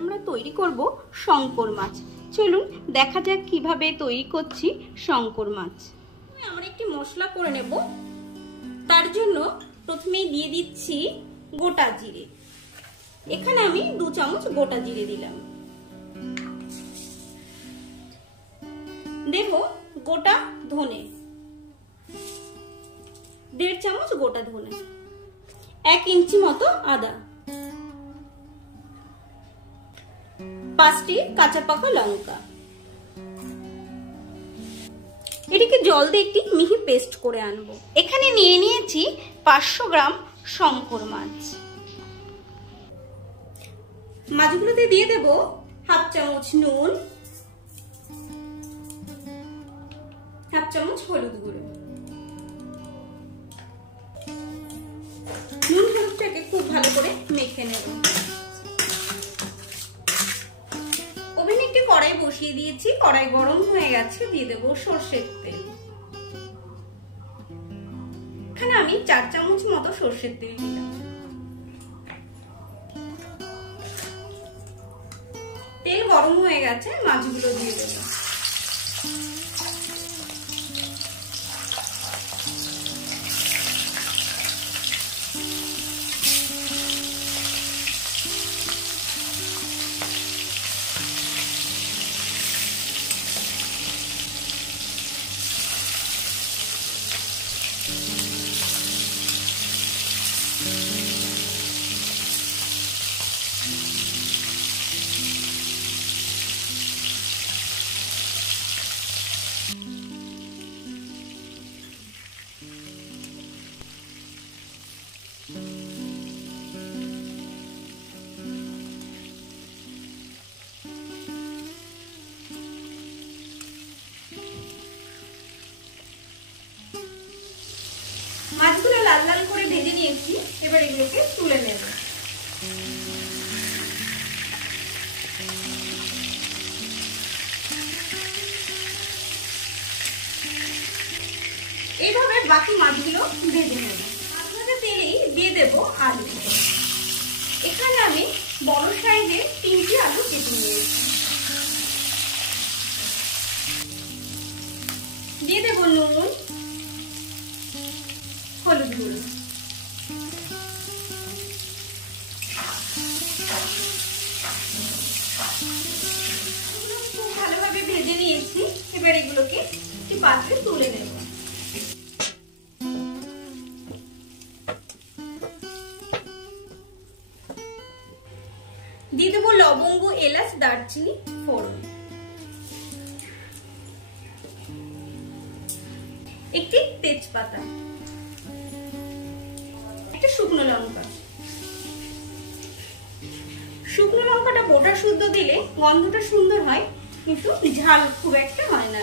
আমরা তৈরি করব শঙ্কর মাছ। চলুন দেখা যাক কিভাবে তৈরি করছি শঙ্কর মাছ। আমরা একটি মশলা করে নেব। তার জন্য প্রথমেই দিয়ে দিচ্ছি গোটা জিরে। এখানে আমি 2 চামচ গোটা জিরে দিলাম। দেব গোটা ধনে, 1.5 চামচ গোটা ধনে, 1 ইঞ্চি মতো আদা, 5টি কাঁচা পাকা লঙ্কা। এটিকে জল দিয়ে একটি মিহি পেস্ট করে আনবো। এখানে নিয়ে নিয়েছি 500 গ্রাম শঙ্কর মাছ। মাছগুলোতে দিয়ে দেব 1/2 চামচ নুন, 1/2 চামচ হলুদ গুঁড়ো। নুন হলুদটাকে খুব ভালো করে মেখে নেব। ওভেনে একটি কড়াই বসিয়ে দিয়েছি। কড়াই গরম হয়ে গেছে। দিয়ে দেব সরষের তেল। এখানে আমি 4 চামচ মতো সরষের তেল দিলাম। তেল গরম হয়ে গেছে, মাছগুলো দিয়ে দেব। মাছগুলো লাল লাল করে ভেজে নিয়েছি। এবার এগুলোকে তুলে নেব। এইভাবে বাকি মাছগুলো ভেজে নেব। মাছ ভাজা তেলেই দিয়ে দেব আলু। এখানে আমি বড় সাইজের 3টি আলু কেটে নিয়েছি। দিয়ে দেব নুন, হলুদ গুঁড়ো, খুব ভালোভাবে ভেজে নিয়েছি। এবার এগুলোকে একটি পাত্রে তুলে নেব। দিয়ে দেবো লবঙ্গ, এলাচ, দারচিনি ফোড়ন, একটি তেজপাতা, একটা শুকনো লঙ্কা। শুকনো লঙ্কাটা গোটা শুদ্ধ দিলে গন্ধটা সুন্দর হয়, কিন্তু ঝাল খুব একটা হয় না।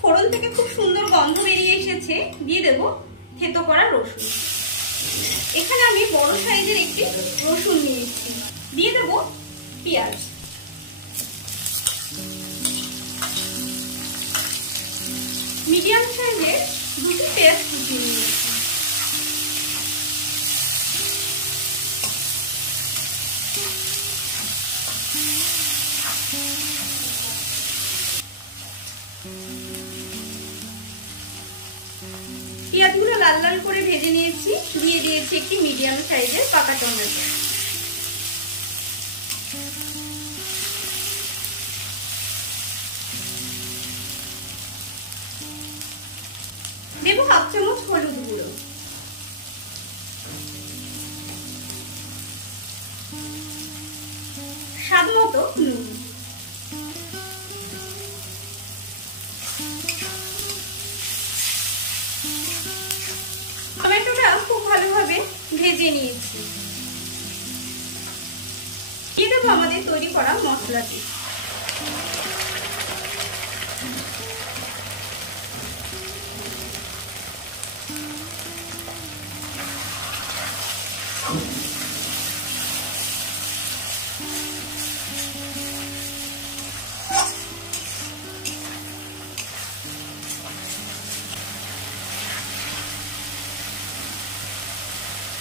ফোড়ন থেকে খুব সুন্দর গন্ধ বেরিয়ে এসেছে। দিয়ে দেব থেতো করা রসুন। এখানে আমি বড় সাইজের একটি রসুন নিয়েছি। দিয়ে দেব পেঁয়াজ, মিডিয়াম সাইজের 2টি পেঁয়াজ কুচিয়ে নিয়েছি। পেঁয়াজগুলো লাল লাল করে ভেজে নিয়েছি। দিয়ে দিয়েছি একটি মিডিয়াম সাইজের পাকা টমেটো। দেব 1/2 চামচ হলুদ গুঁড়ো, স্বাদ মতো নুন। টমেটোটা খুব ভালোভাবে ভেজে নিয়েছি। দিয়ে দেবো আমাদের তৈরি করা মশলাটি।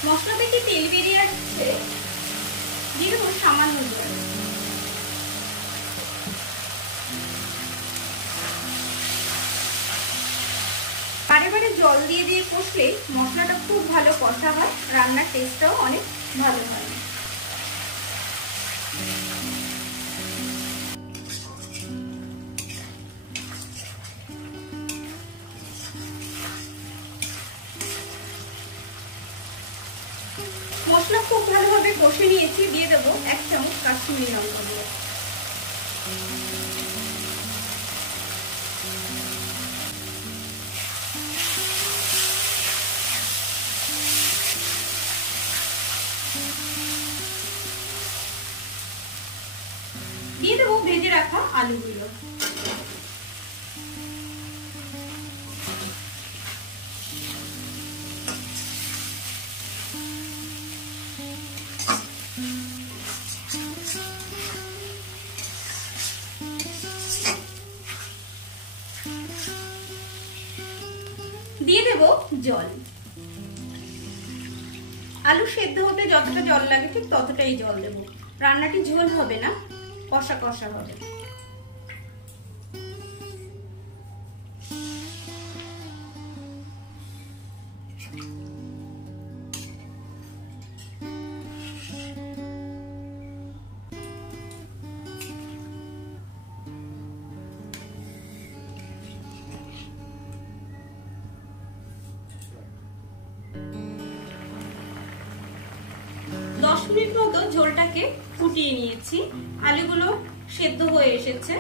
মশলা থেকে তেল বেরিয়ে আসছে, দিয়ে দেবো সামান্য জল। বারে বারে জল দিয়ে দিয়ে কষলে মশলাটা খুব ভালো কষা হয়, রান্নার টেস্টটাও অনেক ভালো হয়। মশলা খুব ভালোভাবে কষে নিয়েছি, দিয়ে দেবো 1 চামচ কাশ্মীরি লঙ্কা গুঁড়ো। দিয়ে দেবো ভেজে রাখা আলুগুলো। দিয়ে দেব জল। আলু সেদ্ধ হতে যতটা জল লাগে ঠিক ততটাই জল দেব। রান্নাটি ঝোল হবে না, কষা কষা হবে। দশ মিনিট মতো ঝোলটাকে ফুটিয়ে নিয়েছি। আলুগুলো সেদ্ধ হয়ে এসেছে,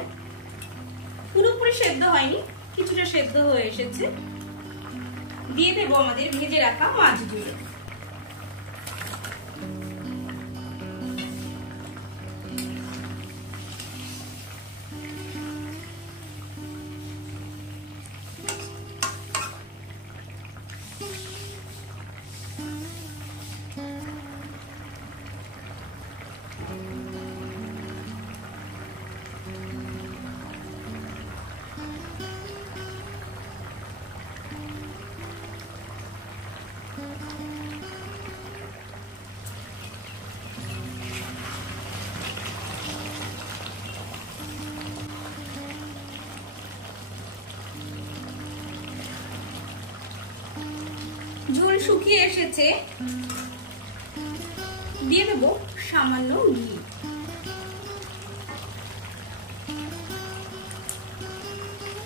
পুরোপুরি সেদ্ধ হয়নি, কিছুটা সেদ্ধ হয়ে এসেছে। দিয়ে দেবো আমাদের ভেজে রাখা মাছগুলো। ঝোল শুকিয়ে এসেছে, দিয়ে দেবো সামান্য ঘি।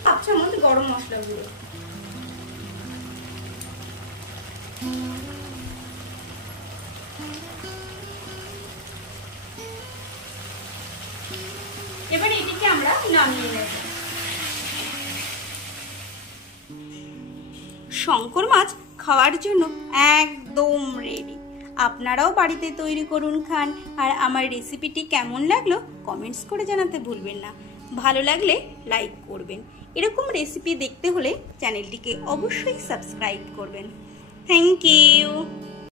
হাফ চামচ গরম মশলা গুঁড়ো। এবার এটিকে আমরা নামিয়ে নেব। শঙ্কর মাছ খাওয়ার জন্য একদম রেডি। আপনারাও বাড়িতে তৈরি করুন, খান। আর আমার রেসিপিটি কেমন লাগলো কমেন্টস করে জানাতে ভুলবেন না। ভালো লাগলে লাইক করবেন। এরকম রেসিপি দেখতে হলে চ্যানেলটিকে অবশ্যই সাবস্ক্রাইব করবেন। Thank you.